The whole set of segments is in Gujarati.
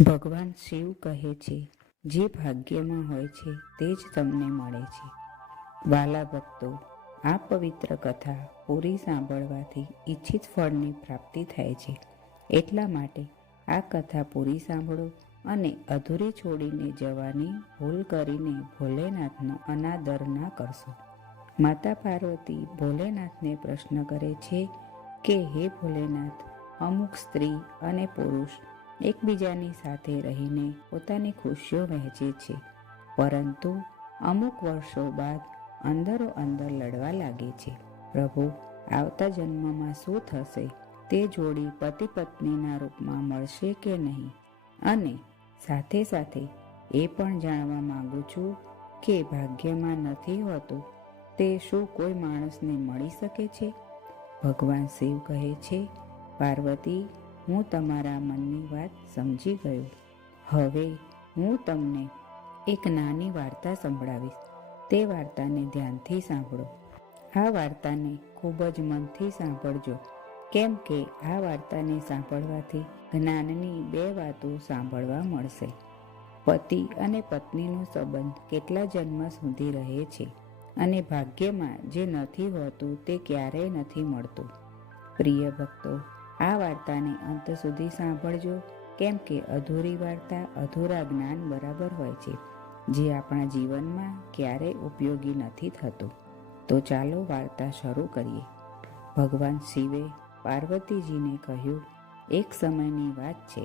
ભગવાન શિવ કહે છે, જે ભાગ્યમાં હોય છે તે જ તમને મળે છે. વાલા ભક્તો, આ પવિત્ર કથા પૂરી સાંભળવાથી ઈચ્છિત ફળની પ્રાપ્તિ થાય છે. એટલા માટે આ કથા પૂરી સાંભળો અને અધૂરી છોડીને જવાની ભૂલ કરીને ભોલેનાથનો અનાદર ના કરશો. માતા પાર્વતી ભોલેનાથને પ્રશ્ન કરે છે કે હે ભોલેનાથ, અમુક સ્ત્રી અને પુરુષ એકબીજાની સાથે રહીને પોતાની ખુશીઓ વહેંચે છે, પરંતુ અમુક વર્ષો બાદ અંદરો અંદર લડવા લાગે છે. પ્રભુ, આવતા જન્મમાં શું થશે? તે જોડી પતિ પત્નીના રૂપમાં મળશે કે નહીં? અને સાથે સાથે એ પણ જાણવા માંગુ છું કે ભાગ્યમાં નથી હોતું તે શું કોઈ માણસને મળી શકે છે? ભગવાન શિવ કહે છે, પાર્વતી, હું તમારા મનની વાત સમજી ગયો. હવે હું તમને એક નાની વાર્તા સંભળાવીશ. તે વાર્તાને ધ્યાનથી સાંભળો. આ વાર્તાને ખૂબ જ મનથી સાંભળજો, કેમ કે આ વાર્તાને સાંભળવાથી જ્ઞાનની બે વાતો સાંભળવા મળશે. પતિ અને પત્નીનો સંબંધ કેટલા જન્મ સુધી રહે છે અને ભાગ્યમાં જે નથી હોતું તે ક્યારેય નથી મળતું. પ્રિય ભક્તો, આ વાર્તાને અંત સુધી સાંભળજો, કેમ કે અધૂરી વાર્તા અધૂરા જ્ઞાન બરાબર હોય છે, જે આપણા જીવનમાં ક્યારેય ઉપયોગી નથી થતું. તો ચાલો વાર્તા શરૂ કરીએ. ભગવાન શિવે પાર્વતીજીને કહ્યું, એક સમયની વાત છે.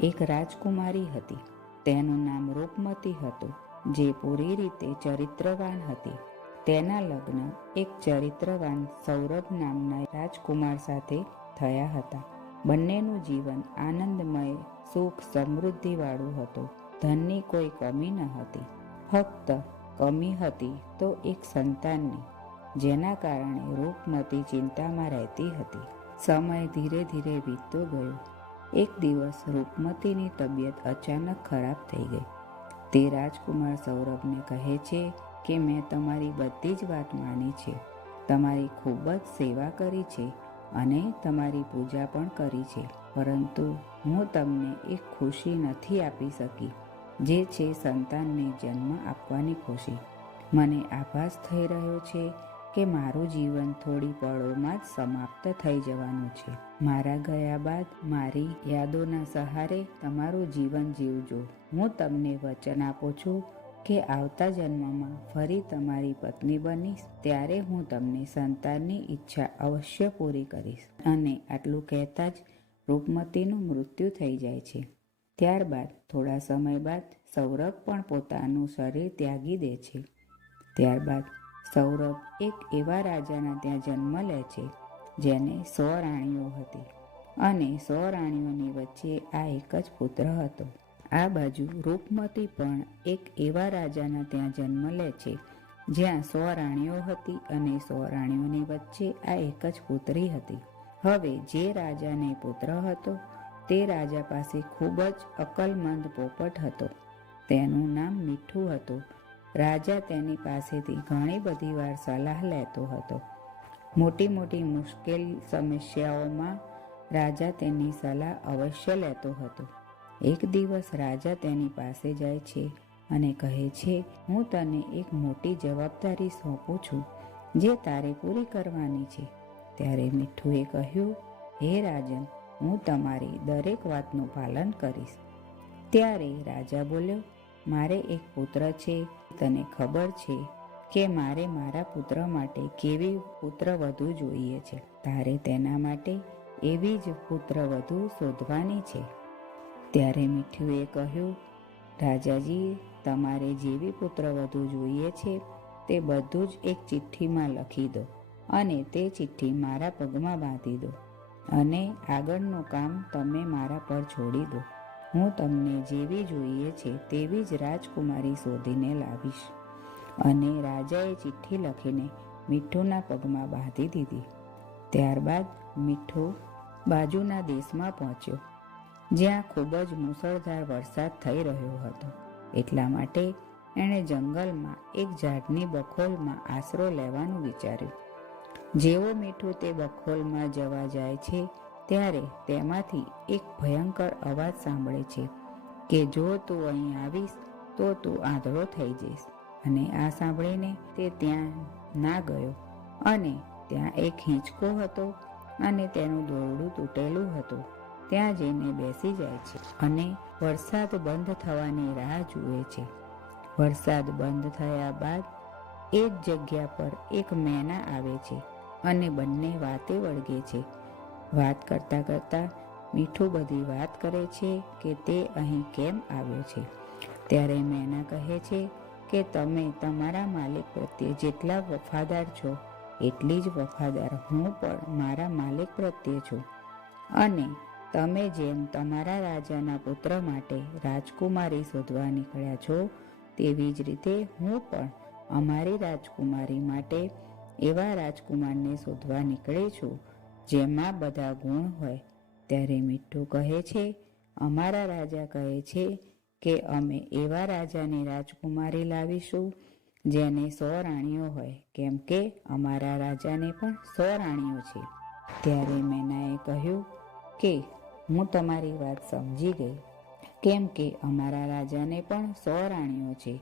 એક રાજકુમારી હતી. તેનું નામ રૂપમતી હતું, જે પૂરી રીતે ચરિત્રવાન હતી. તેના લગ્ન એક ચરિત્રવાન સૌરભ નામના રાજકુમાર સાથે થયા હતા. બંનેનું જીવન આનંદમય, સુખ સમૃદ્ધિવાળું હતું. ધનની કોઈ કમી ન હતી. ફક્ત કમી હતી તો એક સંતાનની, જેના કારણે રૂપમતી ચિંતામાં રહેતી હતી. સમય ધીરે ધીરે વીતતો ગયો. એક દિવસ રૂપમતીની તબિયત અચાનક ખરાબ થઈ ગઈ. તે રાજકુમાર સૌરભને કહે છે કે મેં તમારી બધી જ વાત માની છે, તમારી ખૂબ જ સેવા કરી છે અને તમારી પૂજા પણ કરી છે, પરંતુ હું તમને એક ખુશી નથી આપી શકી, જે છે સંતાનને જન્મ આપવાની ખુશી. મને આભાસ થઈ રહ્યો છે કે મારું જીવન થોડી પળોમાં જ સમાપ્ત થઈ જવાનું છે. મારા ગયા બાદ મારી યાદોના સહારે તમારું જીવન જીવજો. હું તમને વચન આપું છું કે આવતા જન્મમાં ફરી તમારી પત્ની બનીશ, ત્યારે હું તમને સંતાનની ઈચ્છા અવશ્ય પૂરી કરીશ. અને આટલું કહેતા જ રૂપમતીનું મૃત્યુ થઈ જાય છે. ત્યારબાદ થોડા સમય બાદ સૌરભ પણ પોતાનું શરીર ત્યાગી દે છે. ત્યારબાદ સૌરભ એક એવા રાજાના ત્યાં જન્મ લે છે, જેને 100 રાણીઓ હતી અને 100 રાણીઓની વચ્ચે આ એક જ પુત્ર હતો. આ બાજુ રૂપમતી પણ એક એવા રાજાના ત્યાં જન્મ લે છે, જ્યાં 100 રાણીઓ હતી અને 100 રાણીઓની વચ્ચે આ એક જ પુત્રી હતી. હવે જે રાજાને પુત્ર હતો તે રાજા પાસે ખૂબ જ અકલમંદ પોપટ હતો. તેનું નામ મીઠું હતું. રાજા તેની પાસેથી ઘણી બધી વાર સલાહ લેતો હતો. મોટી મોટી મુશ્કેલ સમસ્યાઓમાં રાજા તેની સલાહ અવશ્ય લેતો હતો. એક દિવસ રાજા તેની પાસે જાય છે અને કહે છે, હું તને એક મોટી જવાબદારી સોંપું છું, જે તારે પૂરી કરવાની છે. ત્યારે મીઠુએ કહ્યું, હે રાજન, હું તમારી દરેક વાતનું પાલન કરીશ. ત્યારે રાજા બોલ્યો, મારે એક પુત્ર છે. તને ખબર છે કે મારે મારા પુત્ર માટે કેવી પુત્રવધુ જોઈએ છે. તારે તેના માટે એવી જ પુત્રવધુ શોધવાની છે. ત્યારે મીઠુએ કહ્યું, રાજાજી, તમારે જેવી પુત્રવધુ જોઈએ છે તે બધું જ એક ચિઠ્ઠીમાં લખી દો અને તે ચિઠ્ઠી મારા પગમાં બાંધી દો અને આગળનું કામ તમે મારા પર છોડી દો. હું તમને જેવી જોઈએ છે તેવી જ રાજકુમારી શોધીને લાવીશ. અને રાજાએ ચિઠ્ઠી લખીને મીઠુના પગમાં બાંધી દીધી. ત્યારબાદ મીઠું બાજુના દેશમાં પહોંચ્યો, જ્યાં ખૂબ જ મુશળધાર વરસાદ થઈ રહ્યો હતો. એટલા માટે એણે જંગલમાં એક ઝાડની બખોલમાં આશરો લેવાનું વિચાર્યું. જેવો મીઠું તે બખોલમાં જવા જાય છે, ત્યારે તેમાંથી એક ભયંકર અવાજ સાંભળે છે. કે જો તું અહીં આવીશ તો તું આંધળો થઈ જઈશ. અને આ સાંભળીને તે ત્યાં ના ગયો અને ત્યાં એક હિંચકો હતો અને તેનું દોરડું તૂટેલું હતું. ત્યાં જઈને બેસી જાય છે અને વરસાદ બંધ થવાની રાહ જુએ છે. વરસાદ બંધ થયા બાદ એ જ જગ્યા પર એક મેના આવે છે અને બંને વાતે વળગે છે. વાત કરતાં કરતાં મીઠું બધી વાત કરે છે કે તે અહીં કેમ આવ્યો છે. ત્યારે મેના કહે છે કે તમે તમારા માલિક પ્રત્યે જેટલા વફાદાર છો એટલી જ વફાદાર હું પણ મારા માલિક પ્રત્યે છું. અને તમે જેમ તમારા રાજાના પુત્ર માટે રાજકુમારી શોધવા નીકળ્યા છો તેવી જ રીતે હું પણ અમારી રાજકુમારી માટે એવા રાજકુમારને શોધવા નીકળી છું જેમાં બધા ગુણ હોય. ત્યારે મીઠું કહે છે, અમારા રાજા કહે છે કે અમે એવા રાજાની રાજકુમારી લાવીશું જેને 100 રાણીઓ હોય, કેમ કે અમારા રાજાને પણ 100 રાણીઓ છે. ત્યારે મેનાએ કહ્યું કે હું તમારી વાત સમજી ગઈ, કેમ કે અમારા રાજાને પણ 100 રાણીઓ છે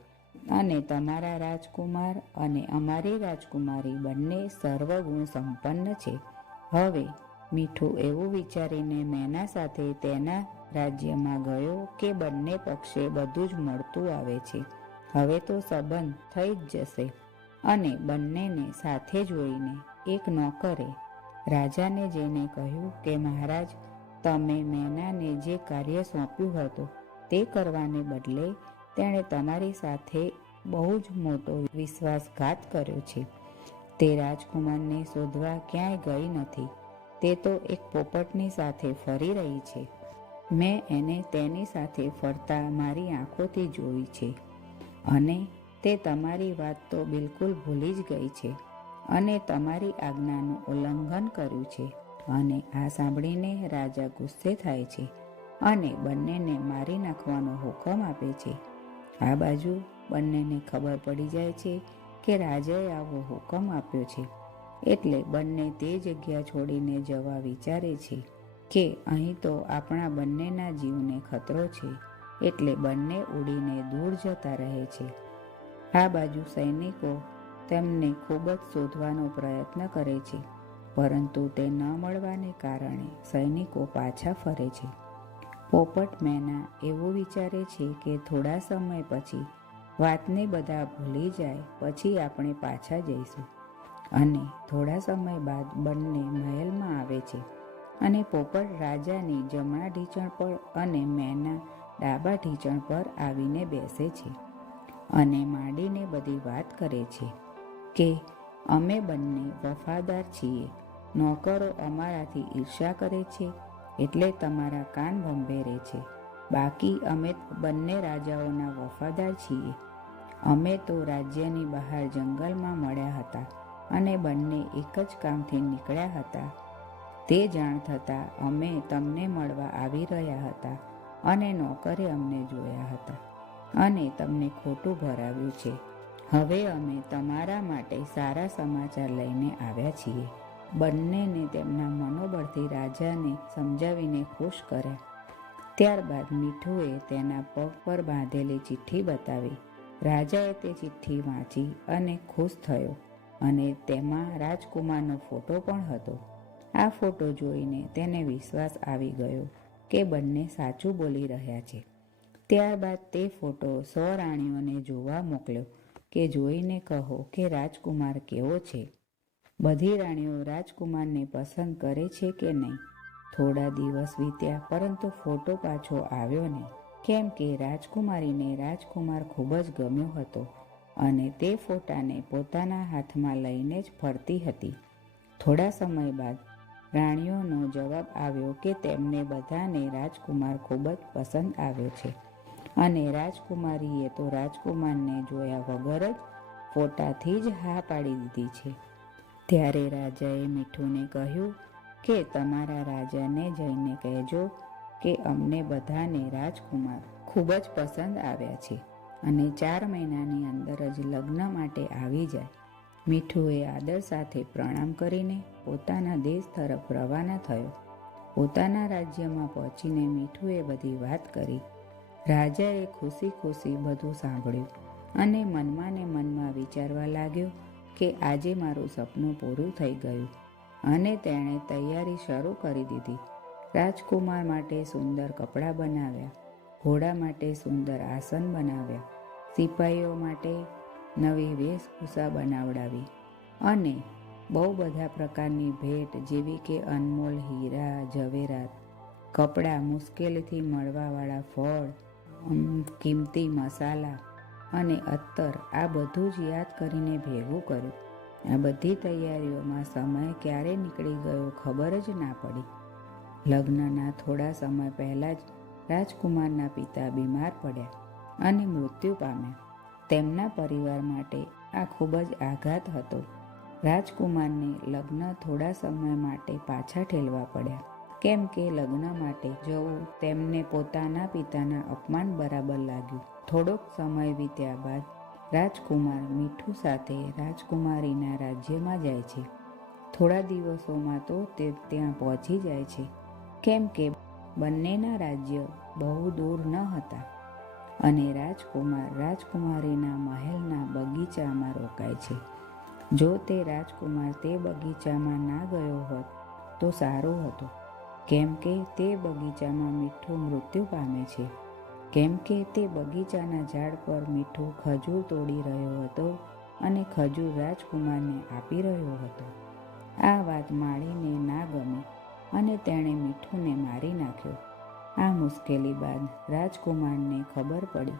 અને તમારા રાજકુમાર અને અમારી રાજકુમારી બંને સર્વગુણ સંપન્ન છે. હવે મીઠું એવું વિચારીને મેના સાથે તેના રાજ્યમાં ગયો કે બંને પક્ષે બધું જ મળતું આવે છે. હવે તો સંબંધ થઈ જ જશે. અને બંનેને સાથે જોઈને એક નોકરે રાજાને જઈને કહ્યું કે મહારાજ, તમે મેનાને જે કાર્ય સોંપ્યું હતું તે કરવાને બદલે તેણે તમારી સાથે બહુ જ મોટો વિશ્વાસઘાત કર્યો છે. તે રાજકુમારને શોધવા ક્યાંય ગઈ નથી. તે તો એક પોપટની સાથે ફરી રહી છે. મેં એને તેની સાથે ફરતા મારી આંખોથી જોઈ છે અને તે તમારી વાત તો બિલકુલ ભૂલી જ ગઈ છે અને તમારી આજ્ઞાનું ઉલ્લંઘન કર્યું છે. અને આ સાંભળીને રાજા ગુસ્સે થાય છે અને બંનેને મારી નાખવાનો હુકમ આપે છે. આ બાજુ બંનેને ખબર પડી જાય છે કે રાજાએ આવો હુકમ આપ્યો છે, એટલે બંને તે જગ્યા છોડીને જવા વિચારે છે કે અહીં તો આપણા બંનેના જીવને ખતરો છે, એટલે બંને ઉડીને દૂર જતા રહે છે. આ બાજુ સૈનિકો તેમને ખૂબ જ શોધવાનો પ્રયત્ન કરે છે, પરંતુ તે ન મળવાને કારણે સૈનિકો પાછા ફરે છે. પોપટ મેના એવું વિચારે છે કે થોડા સમય પછી વાતને બધા ભૂલી જાય પછી આપણે પાછા જઈશું. અને થોડા સમય બાદ બંને મહેલમાં આવે છે અને પોપટ રાજાની જમણા ઢીંચણ પર અને મેના ડાબા ઢીંચણ પર આવીને બેસે છે અને માંડીને બધી વાત કરે છે કે અમે બંને વફાદાર છીએ. નોકરો અમારાથી ઈર્ષ્યા કરે છે એટલે તમારા કાન ભંભેરે છે. બાકી અમે બંને રાજાઓના વફાદાર છીએ. અમે તો રાજ્યની બહાર જંગલમાં મળ્યા હતા અને બંને એક જ કામથી નીકળ્યા હતા. તે જાણ થતાં અમે તમને મળવા આવી રહ્યા હતા અને નોકરે અમને જોયા હતા અને તમને ખોટું ભરાવ્યું છે. હવે અમે તમારા માટે સારા સમાચાર લઈને આવ્યા છીએ. બંનેને તેમના મનોબળથી રાજાને સમજાવીને ખુશ કર્યા. ત્યારબાદ મીઠુએ તેના પગ પર બાંધેલી ચિઠ્ઠી બતાવી. રાજાએ તે ચિઠ્ઠી વાંચી અને ખુશ થયો અને તેમાં રાજકુમારનો ફોટો પણ હતો. આ ફોટો જોઈને તેને વિશ્વાસ આવી ગયો કે બંને સાચું બોલી રહ્યા છે. ત્યારબાદ તે ફોટો 100 રાણીઓને જોવા મોકલ્યો કે જોઈને કહો કે રાજકુમાર કેવો છે. બધી રાણીઓ રાજકુમારને પસંદ કરે છે કે નહીં. થોડા દિવસ વીત્યા પરંતુ ફોટો પાછો આવ્યો નહીં, કેમ કે રાજકુમારીને રાજકુમાર ખૂબ જ ગમ્યો હતો અને તે ફોટાને પોતાના હાથમાં લઈને જ ફરતી હતી. થોડા સમય બાદ રાણીઓનો જવાબ આવ્યો કે તેમને બધાને રાજકુમાર ખૂબ જ પસંદ આવ્યો છે અને રાજકુમારીએ તો રાજકુમારને જોયા વગર જ ફોટાથી જ હા પાડી દીધી છે. ત્યારે રાજાએ મીઠુને કહ્યું કે તમારા રાજાને જઈને કહેજો કે અમને બધાને રાજકુમાર ખૂબ જ પસંદ આવ્યા છે અને 4 મહિનાની અંદર જ લગ્ન માટે આવી જાય. મીઠુએ આદર સાથે પ્રણામ કરીને પોતાના દેશ તરફ રવાના થયો. પોતાના રાજ્યમાં પહોંચીને મીઠુએ બધી વાત કરી. રાજાએ ખુશી ખુશી બધું સાંભળ્યું અને મનમાં ને મનમાં વિચારવા લાગ્યો કે આજે મારું સપનું પૂરું થઈ ગયું. અને તેણે તૈયારી શરૂ કરી દીધી. રાજકુમાર માટે સુંદર કપડાં બનાવ્યા, ઘોડા માટે સુંદર આસન બનાવ્યા, સિપાહીઓ માટે નવી વેશભૂષા બનાવડાવી અને બહુ બધા પ્રકારની ભેટ જેવી કે અનમોલ હીરા ઝવેરાત, કપડાં, મુશ્કેલીથી મળવાવાળા ફળ, કિંમતી મસાલા અને અત્તર, આ બધું જ યાદ કરીને ભેગું કર્યું. આ બધી તૈયારીઓમાં સમય ક્યારે નીકળી ગયો ખબર જ ના પડી. લગ્નના થોડા સમય પહેલાં જ રાજકુમારના પિતા બીમાર પડ્યા અને મૃત્યુ પામ્યા. તેમના પરિવાર માટે આ ખૂબ જ આઘાત હતો. રાજકુમારને લગ્ન થોડા સમય માટે પાછા ઠેલવા પડ્યા, કેમ કે લગ્ન માટે જવું તેમને પોતાના પિતાના અપમાન બરાબર લાગ્યું. થોડોક સમય વીત્યા બાદ રાજકુમાર મીઠુ સાથે રાજકુમારીના રાજ્યમાં જાય છે. થોડા દિવસોમાં તો તે ત્યાં પહોંચી જાય છે, કેમ કે બંનેના રાજ્ય બહુ દૂર ન હતા અને રાજકુમાર રાજકુમારીના મહેલના બગીચામાં રોકાય છે. જો તે રાજકુમાર તે બગીચામાં ના ગયો હોત તો સારું હતું, કેમ કે તે બગીચામાં મીઠું મૃત્યુ પામે છે, કેમ કે તે બગીચાના ઝાડ પર મીઠું ખજૂર તોડી રહ્યો હતો અને ખજૂર રાજકુમારને આપી રહ્યો હતો. આ વાત માળીને ના ગમી અને તેણે મીઠુંને મારી નાખ્યો. આ મુશ્કેલી બાદ રાજકુમારને ખબર પડી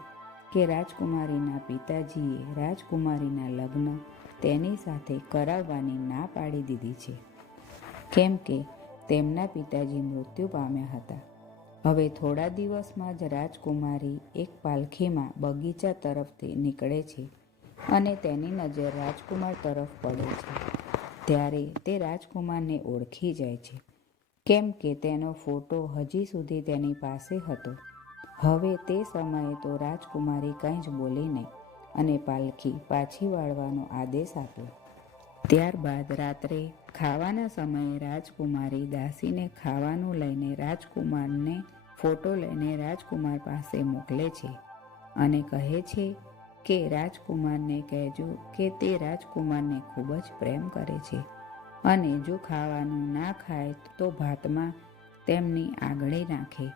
કે રાજકુમારીના પિતાજીએ રાજકુમારીના લગ્ન તેની સાથે કરાવવાની ના પાડી દીધી છે, કેમ કે તેમના પિતાજી મૃત્યુ પામ્યા હતા. હવે થોડા દિવસમાં જ રાજકુમારી એક પાલખીમાં બગીચા તરફથી નીકળે છે અને તેની નજર રાજકુમાર તરફ પડે છે. ત્યારે તે રાજકુમારને ઓળખી જાય છે, કેમ કે તેનો ફોટો હજી સુધી તેની પાસે હતો. હવે તે સમયે તો રાજકુમારી કંઈ જ બોલી નહીં અને પાલખી પાછી વાળવાનો આદેશ આપ્યો. ત્યારબાદ રાત્રે ખાવાના સમયે રાજકુમારી દાસીને ખાવાનું લઈને રાજકુમારને ફોટો લઈને રાજકુમાર પાસે મોકલે છે અને કહે છે કે રાજકુમારને કહેજો કે તે રાજકુમારને ખૂબ જ પ્રેમ કરે છે અને જો ખાવાનું ના ખાય તો ભાતમાં તેમની આંગળી નાખે.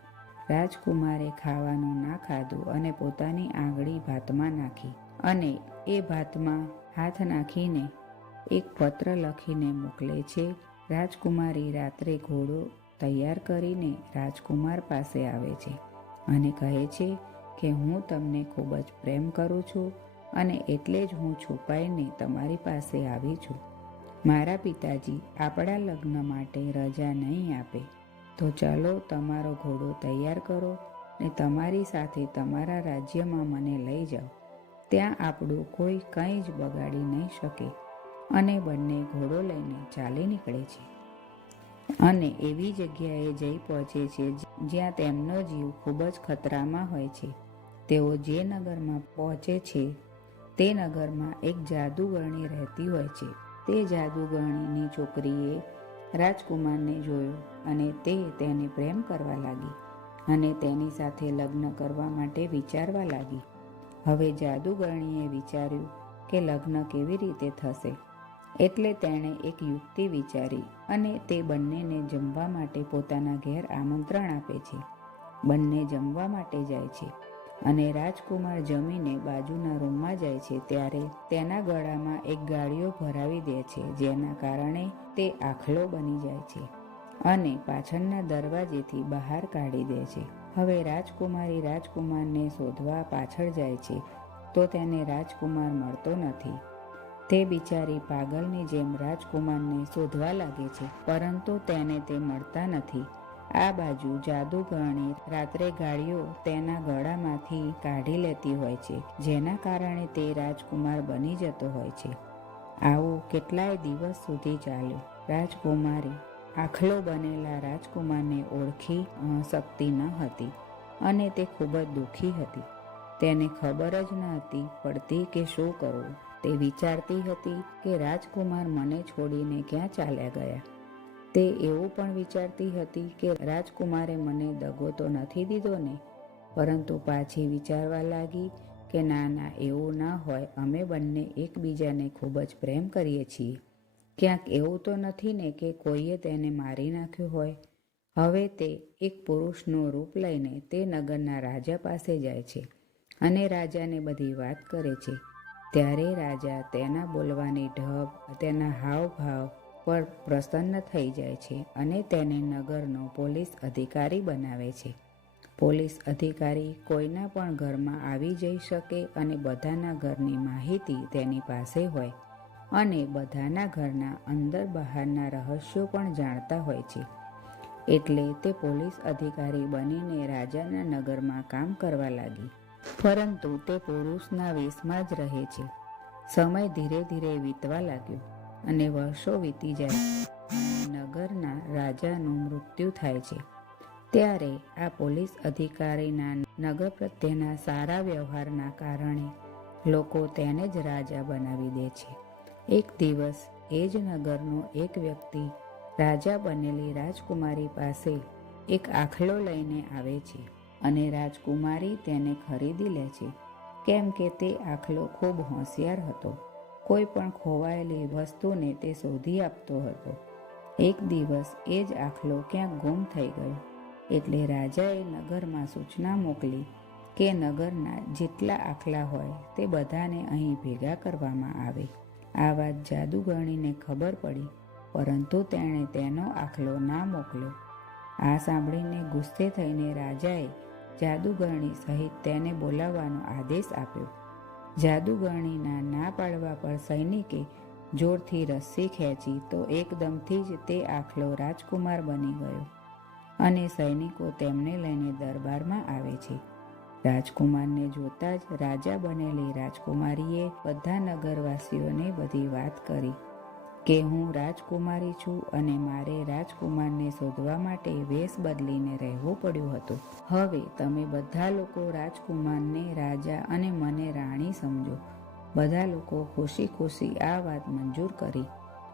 રાજકુમારે ખાવાનું ના ખાધું અને પોતાની આંગળી ભાતમાં નાખી અને એ ભાતમાં હાથ નાખીને એક પત્ર લખીને મોકલે છે. રાજકુમારી રાત્રે ઘોડો તૈયાર કરીને રાજકુમાર પાસે આવે છે અને કહે છે કે હું તમને ખૂબ જ પ્રેમ કરું છું અને એટલે જ હું છુપાઈને તમારી પાસે આવી છું. મારા પિતાજી આપણા લગ્ન માટે રજા નહીં આપે, તો ચાલો તમારો ઘોડો તૈયાર કરો ને તમારી સાથે તમારા રાજ્યમાં મને લઈ જાઓ. ત્યાં આપણું કોઈ કંઈ જ બગાડી નહીં શકે. અને બંને ઘોડો લઈને ચાલી નીકળે છે અને એવી જગ્યાએ જઈ પહોંચે છે જ્યાં તેમનો જીવ ખૂબ જ ખતરામાં હોય છે. તેઓ જે નગરમાં પહોંચે છે તે નગરમાં એક જાદુગરણી રહેતી હોય છે. તે જાદુગરણીની છોકરીએ રાજકુમારને જોયો અને તે તેને પ્રેમ કરવા લાગી અને તેની સાથે લગ્ન કરવા માટે વિચારવા લાગી. હવે જાદુગરણીએ વિચાર્યું કે લગ્ન કેવી રીતે થશે, એટલે તેણે એક યુક્તિ વિચારી અને તે બંનેને જમવા માટે પોતાના ઘેર આમંત્રણ આપે છે. બંને જમવા માટે જાય છે અને રાજકુમાર જમીને બાજુના રૂમમાં જાય છે ત્યારે તેના ગળામાં એક ગાળિયો ભરાવી દે છે, જેના કારણે તે આખલો બની જાય છે અને પાછળના દરવાજેથી બહાર કાઢી દે છે. હવે રાજકુમારી રાજકુમારને શોધવા પાછળ જાય છે તો તેને રાજકુમાર મળતો નથી. તે બિચારી પાગલની જેમ રાજકુમારને શોધવા લાગે છે, પરંતુ તેને તે મળતા નથી. આ બાજુ જાદુગરણી રાત્રે ગાળિયો તેના ગળામાંથી કાઢી લેતી હોય છે, જેના કારણે તે રાજકુમાર બની જતો હોય છે. આવું કેટલાય દિવસ સુધી ચાલ્યું. રાજકુમારી આખલો બનેલા રાજકુમારને ઓળખી શકતી ન હતી અને તે ખૂબ જ દુઃખી હતી. તેને ખબર જ ન હતી પડતી કે શું કરવું. તે વિચારતી હતી કે રાજકુમાર મને છોડીને ક્યાં ચાલ્યા ગયા. તે એવું પણ વિચારતી હતી કે રાજકુમારે મને દગો તો નથી દીધો ને. પરંતુ પાછી વિચારવા લાગી કે ના ના, એવું ના હોય, અમે બંને એકબીજાને ખૂબ જ પ્રેમ કરીએ છીએ. ક્યાંક એવું તો નથી ને કે કોઈએ તેને મારી નાખ્યું હોય. હવે તે એક પુરુષનું રૂપ લઈને તે નગરના રાજા પાસે જાય છે અને રાજાને બધી વાત કરે છે. ત્યારે રાજા તેના બોલવાની ઢબ, તેના હાવભાવ પર પ્રસન્ન થઈ જાય છે અને તેને નગરનો પોલીસ અધિકારી બનાવે છે. પોલીસ અધિકારી કોઈના પણ ઘરમાં આવી જઈ શકે અને બધાના ઘરની માહિતી તેની પાસે હોય અને બધાના ઘરના અંદર બહારના રહસ્યો પણ જાણતા હોય છે. એટલે તે પોલીસ અધિકારી બનીને રાજાના નગરમાં કામ કરવા લાગી. પરંતુ તે પુરુષના વેશમાં જ રહે છે. સમય ધીરે ધીરે વીતવા લાગ્યો અને વર્ષો વીતી જાય અને નગરના રાજાનું મૃત્યુ થાય છે. ત્યારે આ પોલીસ અધિકારીના નગર પ્રત્યેના સારા વ્યવહારના કારણે લોકો તેને જ રાજા બનાવી દે છે. એક દિવસ એ જ નગરનો એક વ્યક્તિ રાજા બનેલી રાજકુમારી પાસે એક આખલો લઈને આવે છે અને રાજકુમારી તેને ખરીદી લે છે, કેમ કે તે આખલો ખૂબ હોશિયાર હતો. કોઈ પણ ખોવાયેલી વસ્તુને તે શોધી આપતો હતો. એક દિવસ એ જ આખલો ક્યાંક ગુમ થઈ ગયો. એટલે રાજાએ નગરમાં સૂચના મોકલી કે નગરના જેટલા આખલા હોય તે બધાને અહીં ભેગા કરવામાં આવે. આ વાત જાદુગરણીને ખબર પડી, પરંતુ તેણે તેનો આખલો ના મોકલ્યો. આ સાંભળીને ગુસ્સે થઈને રાજાએ જાદુગરણી સહિત તેને બોલાવવાનો આદેશ આપ્યો. જાદુગરણીના ના પાડવા પર સૈનિકે જોરથી રસ્સી ખેંચી તો એકદમથી જ તે આખલો રાજકુમાર બની ગયો અને સૈનિકો તેમને લઈને દરબારમાં આવે છે. રાજકુમારને જોતા જ રાજા બનેલી રાજકુમારીએ બધા નગરવાસીઓને બધી વાત કરી કે હું રાજકુમારી છું અને મારે રાજકુમારને શોધવા માટે વેશ બદલીને રહેવું પડ્યું હતું. હવે તમે બધા લોકો રાજકુમારને રાજા અને મને રાણી સમજો. બધા લોકો ખુશી ખુશી આ વાત મંજૂર કરી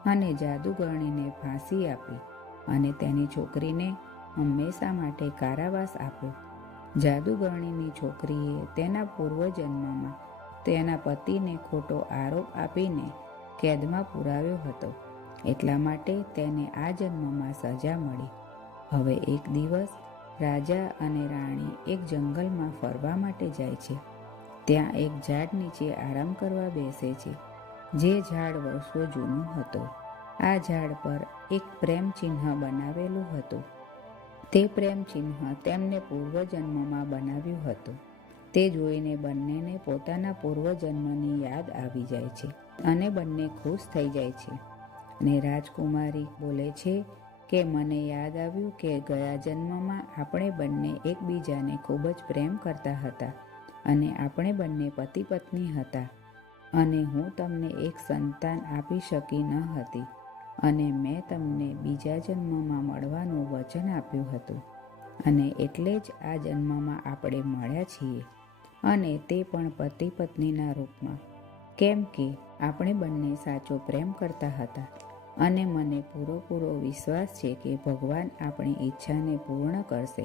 અને જાદુગરણીને ફાંસી આપી અને તેની છોકરીને હંમેશા માટે કારાવાસ આપ્યો. જાદુગરણીની છોકરીએ તેના પૂર્વજન્મમાં તેના પતિને ખોટો આરોપ આપીને કેદમાં પુરાવ્યો હતો, એટલા માટે તેને આ જન્મમાં સજા મળી. હવે એક દિવસ રાજા અને રાણી એક જંગલમાં ફરવા માટે જાય છે. ત્યાં એક ઝાડ નીચે આરામ કરવા બેસે છે, જે ઝાડ વર્ષો જૂનું હતું. આ ઝાડ પર એક પ્રેમ ચિહ્ન બનાવેલું હતું. તે પ્રેમ ચિહ્ન તેમને પૂર્વજન્મમાં બનાવ્યું હતું. તે જોઈને બંનેને પોતાના પૂર્વજન્મની યાદ આવી જાય છે અને બંને ખુશ થઈ જાય છે. અને રાજકુમારી બોલે છે કે મને યાદ આવ્યું કે ગયા જન્મમાં આપણે બંને એકબીજાને ખૂબ જ પ્રેમ કરતા હતા અને આપણે બંને પતિ પત્ની હતા અને હું તમને એક સંતાન આપી શકી ન હતી અને મેં તમને બીજા જન્મમાં મળવાનું વચન આપ્યું હતું અને એટલે જ આ જન્મમાં આપણે મળ્યા છીએ અને તે પણ પતિ પત્નીના રૂપમાં, કેમ કે આપણે બંને સાચો પ્રેમ કરતા હતા અને મને પૂરો વિશ્વાસ છે કે ભગવાન આપણી ઈચ્છાને પૂર્ણ કરશે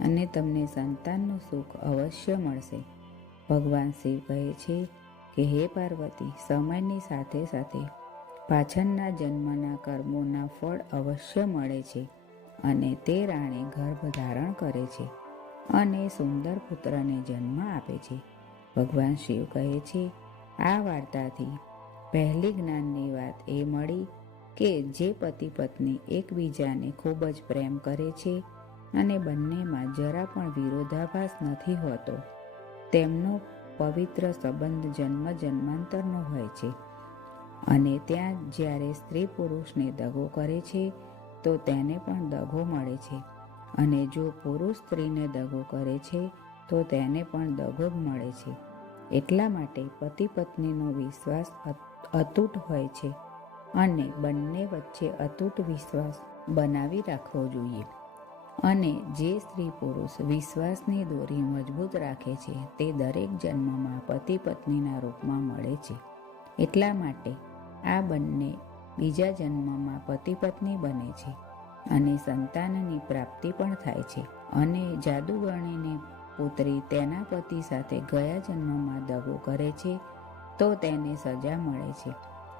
અને તમને સંતાનનું સુખ અવશ્ય મળશે. ભગવાન શિવ કહે છે કે હે પાર્વતી, સમયની સાથે સાથે પાછળના જન્મના કર્મોના ફળ અવશ્ય મળે છે અને તે રાણી ગર્ભ ધારણ કરે છે અને સુંદર પુત્રને જન્મ આપે છે. ભગવાન શિવ કહે છે, આ વાર્તાથી પહેલી જ્ઞાનની વાત એ મળી કે જે પતિ પત્ની એકબીજાને ખૂબ જ પ્રેમ કરે છે અને બંનેમાં જરા પણ વિરોધાભાસ નથી હોતો, તેમનો પવિત્ર સંબંધ જન્મ જન્માંતરનો હોય છે. અને ત્યાં જ્યારે સ્ત્રી પુરુષને દગો કરે છે તો તેને પણ દગો મળે છે અને જો પુરુષ સ્ત્રીને દગો કરે છે તો તેને પણ દગો જ મળે છે. એટલા માટે પતિ પત્નીનો વિશ્વાસ અતૂટ હોય છે અને બંને વચ્ચે અતૂટ વિશ્વાસ બનાવી રાખવો જોઈએ. અને જે સ્ત્રી પુરુષ વિશ્વાસની દોરી મજબૂત રાખે છે તે દરેક જન્મમાં પતિ પત્નીના રૂપમાં મળે છે. એટલા માટે આ બંને બીજા જન્મમાં પતિ પત્ની બને છે અને સંતાનની પ્રાપ્તિ પણ થાય છે. અને જાદુગરણીને પુત્રી તેના પતિ સાથે ગયા જન્મમાં દગો કરે છે તો તેને સજા મળે છે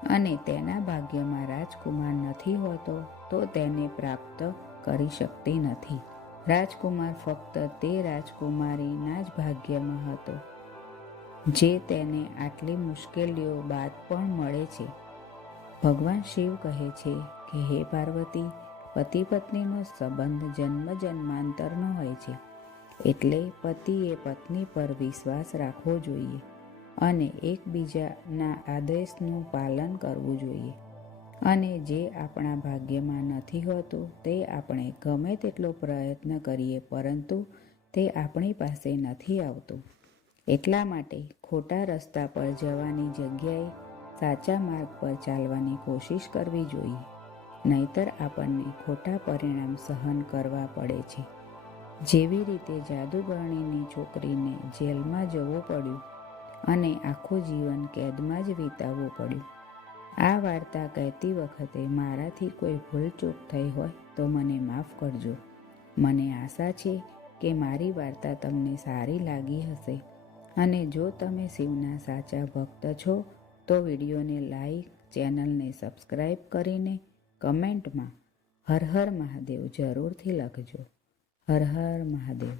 અને તેના ભાગ્યમાં રાજકુમાર નથી હોતો તો તેને પ્રાપ્ત કરી શકતી નથી. રાજકુમાર ફક્ત તે રાજકુમારીના જ ભાગ્યમાં હતો જે તેને આટલી મુશ્કેલીઓ બાદ પણ મળે છે. ભગવાન શિવ કહે છે કે હે પાર્વતી, પતિ પત્નીનો સંબંધ જન્મ જન્માંતરનો હોય છે, એટલે પતિએ પત્ની પર વિશ્વાસ રાખવો જોઈએ અને એકબીજાના આદેશનું પાલન કરવું જોઈએ. અને જે આપણા ભાગ્યમાં નથી હોતું તે આપણે ગમે તેટલો પ્રયત્ન કરીએ પરંતુ તે આપણી પાસે નથી આવતું. એટલા માટે ખોટા રસ્તા પર જવાની જગ્યાએ સાચા માર્ગ પર ચાલવાની કોશિશ કરવી જોઈએ, નહીતર આપણને ખોટા પરિણામ સહન કરવા પડે છે. જેવી રીતે જાદુગરણીની છોકરીને જેલમાં જવું પડ્યું અને આખું જીવન કેદમાં જ વિતાવવું પડ્યું. આ વાર્તા કહેતી વખતે મારાથી કોઈ ભૂલચૂક થઈ હોય તો મને માફ કરજો. મને આશા છે કે મારી વાર્તા તમને સારી લાગી હશે અને જો તમે શિવના સાચા ભક્ત છો તો વિડીયોને લાઈક, ચેનલને સબસ્ક્રાઈબ કરીને કમેન્ટમાં હર હર મહાદેવ જરૂરથી લખજો. હર હર મહાદેવ.